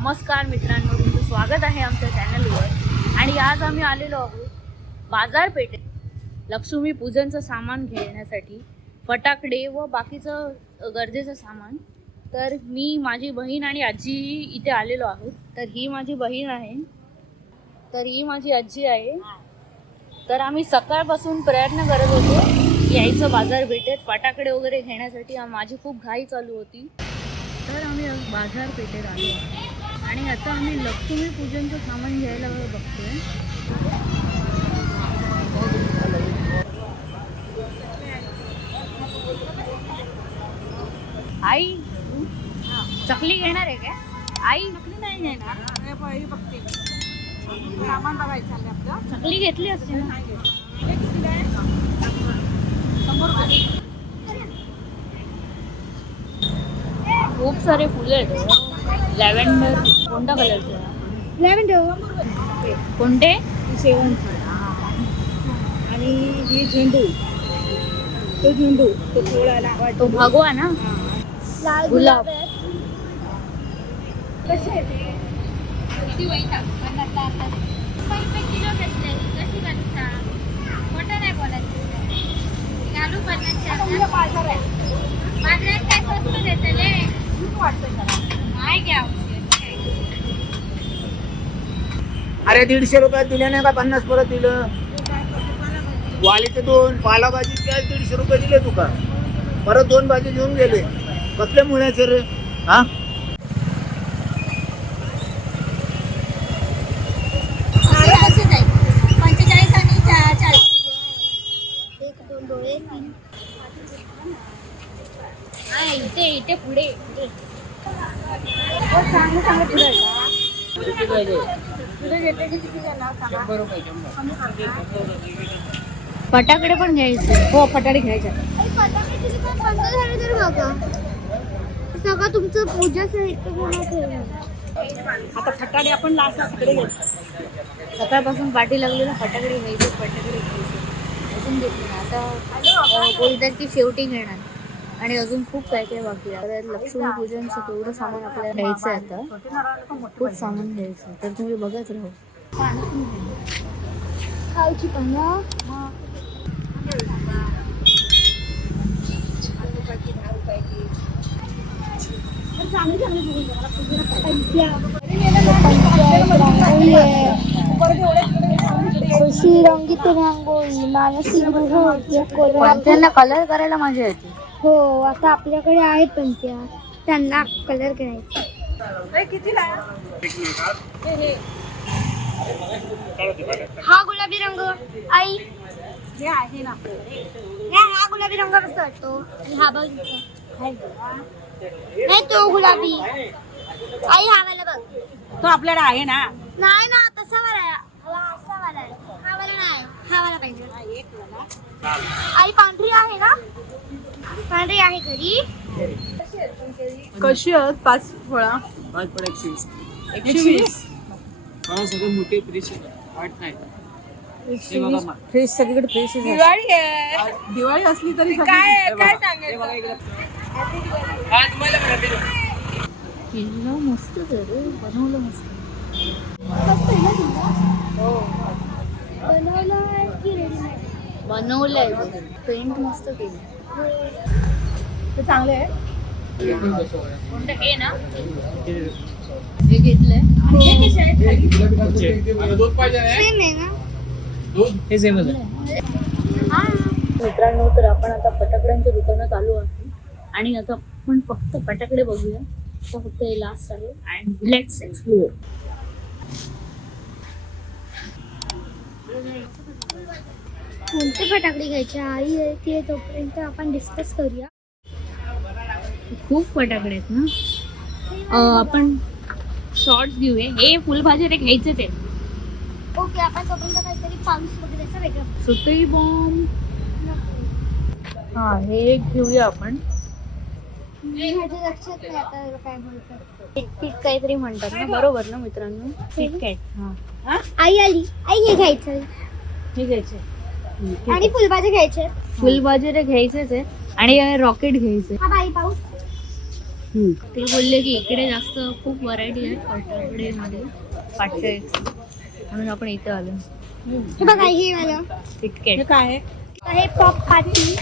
नमस्कार मित्रांनो तुमचं स्वागत आहे आमच्या चॅनलवर आणि आज आम्ही आलेलो आहोत बाजारपेठेत. लक्ष्मी पूजनचं सामान घेण्यासाठी फटाकडे व बाकीचं गरजेचं सामान. तर मी माझी बहीण आणि आजी इथे आलेलो आहोत. तर ही माझी बहीण आहे. तर ही माझी आजी आहे. तर आम्ही सकाळपासून प्रयत्न करत होतो यायचं बाजारपेठेत फटाकडे वगैरे घेण्यासाठी. माझी खूप घाई चालू होती. तर आम्ही बाजारपेठेत आलो आहोत. आणि आता आम्ही लक्ष्मी पूजनचं सामान घ्यायला बघतोय. आई चकली घेणार आहे काय? आई चकली नाही घेणार. सामान बघायचं आपलं. चकली घेतली असते खूप सारे फुले आहेत. लॅव्हेंडर कोणत्या कलरचे कोणते? शेवंती आणि ही झेंडू. तो झेंडू. तो फुलाला तो भगवा ना? गुलाब. कसे आहे. ते आता उद्या बाजार आहे. खूप अरे दीडशे रुपयात दिले नाही का पन्नास परत दिलं? वालीचे दोन पालाभाजी त्याच दीडशे रुपये दिले तुका. परत दोन भाजी घेऊन गेले. कसले मुळ्याचे रे? हा? हा, इथे इथे पुढे. हो, सांगा? कमी करता? फटाकडे पण घ्यायचे. हो फटाडे घ्यायच्या सगळं तुमचं पूजा. आता फटाडे आपण लास्ट तिकडे सकाळपासून पाठी लागलेलं फटाकडे घ्यायचे फटाकडे घ्यायचे. अजून घेतले ना. आता की शेवटी घेणार. आणि अजून खूप काय काय बाकी आहे लक्ष्मी पूजनचं तेवढं सामान आपल्याला घ्यायचं आहे आता खूप सामान घ्यायचं. तर तुम्ही बघत राहा पानं चांगली चांगली. अशी रंगीत रांगोळी मानसिक कलर करायला मजा येते हो आता आपल्याकडे आहेत पंच्या त्यांना कलर करायचे. हे कितीला? आहे? हे, हे. हा गुलाबी रंग आई. हे आहे ना. नाही हा गुलाबी रंग कसा वाटतो? आणि हा बघ. नाही तो गुलाबी. आई हा वाला बघ. तो आपल्याकडे आहे ना. नाही ना तसा वाला आहे. हा असा वाला आहे. हा वाला नाही. हा वाला पाहिजे. हा, एक वाला. आई पांढरी आहे ना? पांढरी आहे घरी. कशी आहेत? पाच फळा. पाच पण एकशे वीस. एकशे वीस? मला सगळे मोठे फ्रीज वाट नाही. हे बघा मा- फ्रेश सगळीकडे फ्रेश दिवाळी आहे. दिवाळी असली तरी काय काय सांगायचं? हा, तुम्हाला. केलं मस्त रे, बनवलं मस्त बनवलं आहे की रेडीमेड बनवलंय. पेंट मस्त केलं. ते चांगले आहे. हे ना? हे घेतलंय. हे हा मित्रांनो तर आपण आता फटाकड्यांच्या दुकानात आलो आहे. आणि आता आपण फक्त फटाकडे बघूया. आता फक्त हे लास्ट आहे. अँड लेट्स एक्सप्लोअर कोणते फटाकडे घ्यायचे? आई आहे ती आहे तोपर्यंत आपण डिस्कस करूया. खूप फटाकडे आहेत ना? अं, आपण शॉर्ट्स घेऊया. हे फुलभाजी रे घ्यायचेच आहे ओके आपण तोपर्यंत काहीतरी पाऊस वगैरे असं वेगळं. सुतई बॉम्ब. हा हे एक घेऊया आपण. माझ्या लक्षात नाही आता काय किटकिट काहीतरी म्हणतात ना? बरोबर ना मित्रांनो? किटकॅट हा. आई आली. आई हे घ्यायचं. हे घ्यायचे आणि फुलभाजी घ्यायचे. फुलभाजी रे घ्यायचेच आहे आणि रॉकेट घ्यायचे हा बाई पाऊस ते बोलले की इकडे जास्त खूप व्हरायटी आहेत फटाकडेमध्ये पाचशे एक. म्हणून आपण इथं आलो. हे बघा हे वालं. किटकॅट काय हे पॉप पार्टी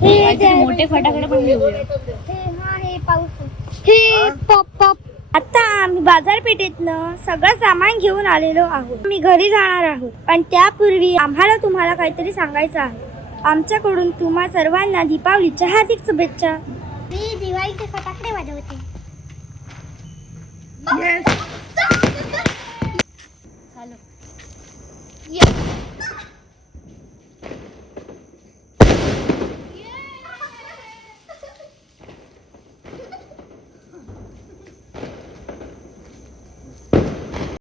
हे मोठे फटाकडे पण घेऊया हे हा हे पाऊस हे. Pop pop. आम्ही बाजारपेठेतनं सगळं सामान घेऊन आलेलो आहोत. आम्ही घरी जाणार आहोत. पण त्यापूर्वी आम्हाला तुम्हाला काहीतरी सांगायचं आहे. आमच्याकडून तुम्हा सर्वांना दीपावलीच्या हार्दिक शुभेच्छा. मी दिवाळीचे फटाकडे वाजवते.